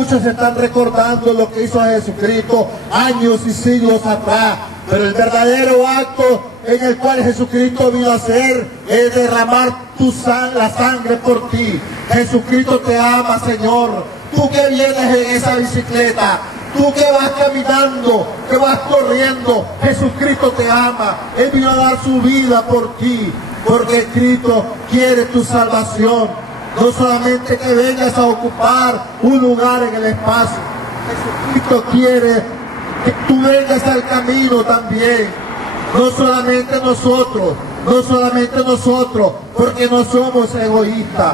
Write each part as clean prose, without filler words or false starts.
Muchos están recordando lo que hizo Jesucristo años y siglos atrás, pero el verdadero acto en el cual Jesucristo vino a hacer es derramar la sangre por ti. Jesucristo te ama, Señor. Tú que vienes en esa bicicleta, tú que vas caminando, que vas corriendo, Jesucristo te ama. Él vino a dar su vida por ti, porque Cristo quiere tu salvación. No solamente que vengas a ocupar un lugar en el espacio. Jesucristo quiere que tú vengas al camino también. No solamente nosotros, porque no somos egoístas.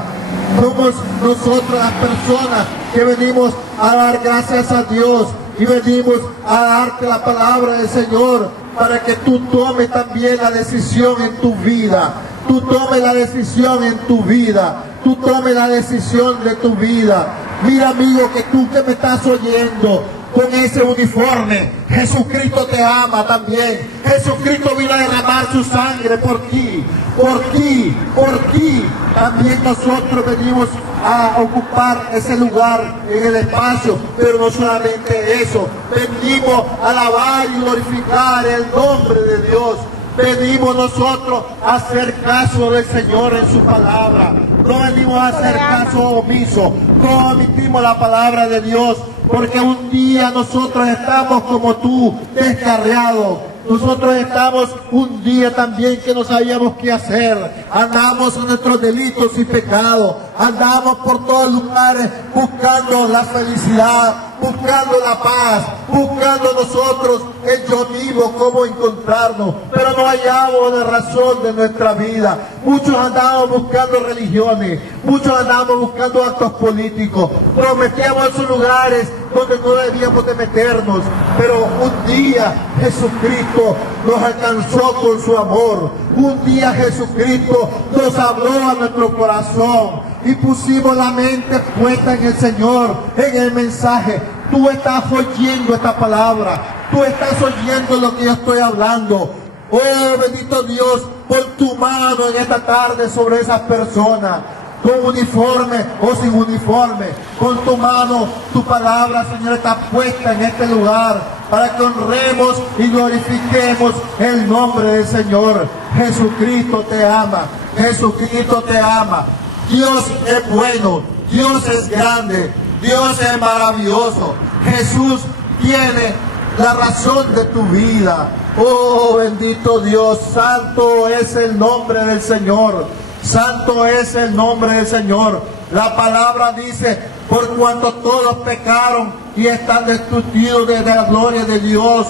Somos nosotros las personas que venimos a dar gracias a Dios y venimos a darte la palabra del Señor para que tú tomes también la decisión en tu vida. Tú tomes la decisión en tu vida. Tú tomes la decisión de tu vida. Mira, amigo, que tú que me estás oyendo con ese uniforme, Jesucristo te ama también. Jesucristo vino a derramar su sangre por ti, por ti, por ti. También nosotros venimos a ocupar ese lugar en el espacio, pero no solamente eso, venimos a alabar y glorificar el nombre de Dios. Venimos nosotros a hacer caso del Señor en su palabra. No venimos a hacer caso omiso. No omitimos la palabra de Dios, porque un día nosotros estamos como tú, descarriados. Nosotros estamos un día también que no sabíamos qué hacer. Andamos en nuestros delitos y pecados. Andamos por todos lugares buscando la felicidad, buscando la paz, buscando nosotros el yo mismo, cómo encontrarnos. Pero no hallamos la razón de nuestra vida. Muchos andamos buscando religiones, muchos andamos buscando actos políticos. Nos metíamos en sus lugares donde no debíamos de meternos. Pero un día Jesucristo nos alcanzó con su amor. Un día Jesucristo nos habló a nuestro corazón y pusimos la mente puesta en el Señor, en el mensaje. Tú estás oyendo esta palabra, tú estás oyendo lo que yo estoy hablando. Oh, bendito Dios, pon tu mano en esta tarde sobre esas personas, con uniforme o sin uniforme. Con tu mano, tu palabra, Señor, está puesta en este lugar para que honremos y glorifiquemos el nombre del Señor. Jesucristo te ama, Jesucristo te ama. Dios es bueno, Dios es grande, Dios es maravilloso. Jesús tiene la razón de tu vida. Oh, bendito Dios, santo es el nombre del Señor. Santo es el nombre del Señor. La palabra dice, por cuanto todos pecaron y están destituidos de la gloria de Dios.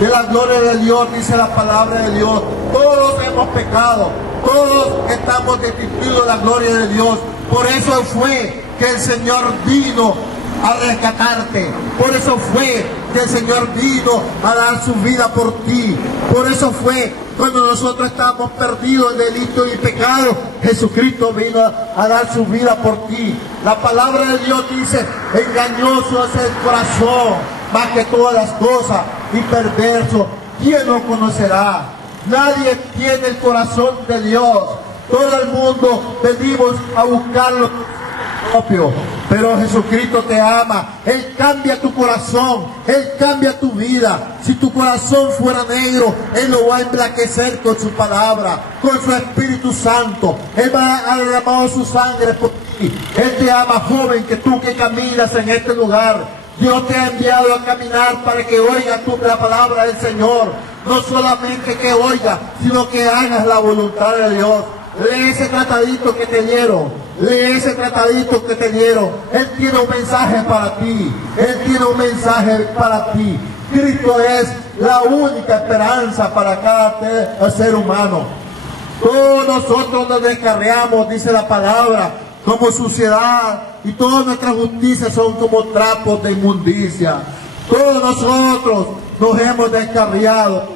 De la gloria de Dios, dice la palabra de Dios. Todos hemos pecado, todos estamos destituidos de la gloria de Dios. Por eso fue que el Señor vino a rescatarte. Por eso fue que el Señor vino a dar su vida por ti. Por eso fue cuando nosotros estábamos perdidos en delitos y pecados, Jesucristo vino a dar su vida por ti. La palabra de Dios dice, engañoso es el corazón más que todas las cosas y perverso, ¿quién lo conocerá? Nadie tiene el corazón de Dios. Todo el mundo venimos a buscarlo propio, pero Jesucristo te ama. Él cambia tu corazón, Él cambia tu vida. Si tu corazón fuera negro, Él lo va a emblanquecer con su palabra, con su Espíritu Santo. Él va a derramar su sangre por ti. Él te ama, joven, que tú que caminas en este lugar. Dios te ha enviado a caminar para que oigas tú la palabra del Señor. No solamente que oigas, sino que hagas la voluntad de Dios. Lee ese tratadito que te dieron. Lee ese tratadito que te dieron. Él tiene un mensaje para ti. Él tiene un mensaje para ti. Cristo es la única esperanza para cada ser humano. Todos nosotros nos descarriamos, dice la palabra, como suciedad, y todas nuestras justicias son como trapos de inmundicia. Todos nosotros nos hemos descarriado.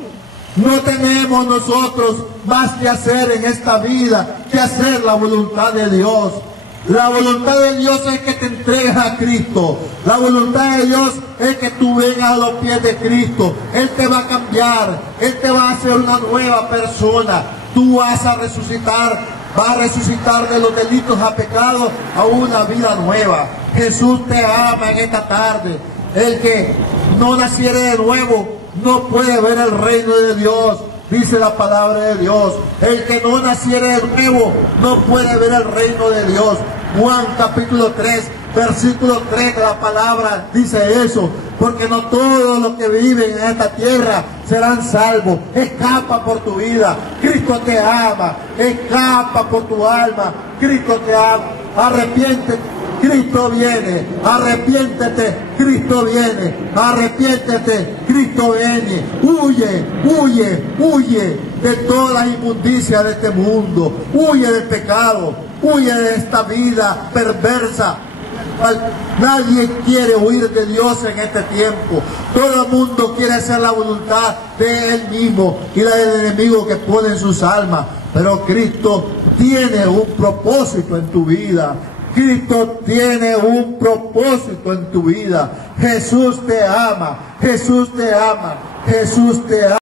No tenemos nosotros más que hacer en esta vida que hacer la voluntad de Dios. La voluntad de Dios es que te entregues a Cristo. La voluntad de Dios es que tú vengas a los pies de Cristo. Él te va a cambiar. Él te va a hacer una nueva persona. Tú vas a resucitar. Vas a resucitar de los delitos a pecados a una vida nueva. Jesús te ama en esta tarde. El que no naciere de nuevo no puede ver el reino de Dios, dice la palabra de Dios. El que no naciere de nuevo no puede ver el reino de Dios. Juan capítulo 3, versículo 3 de la palabra dice eso. Porque no todos los que viven en esta tierra serán salvos. Escapa por tu vida, Cristo te ama. Escapa por tu alma, Cristo te ama. Arrepiéntete, Cristo viene. Arrepiéntete, Cristo viene. Arrepiéntete, Cristo viene. Huye, huye, huye de todas las inmundicias de este mundo. Huye del pecado, huye de esta vida perversa. Nadie quiere huir de Dios en este tiempo. Todo el mundo quiere hacer la voluntad de Él mismo y la del enemigo que pone en sus almas. Pero Cristo tiene un propósito en tu vida. Cristo tiene un propósito en tu vida. Jesús te ama. Jesús te ama. Jesús te ama.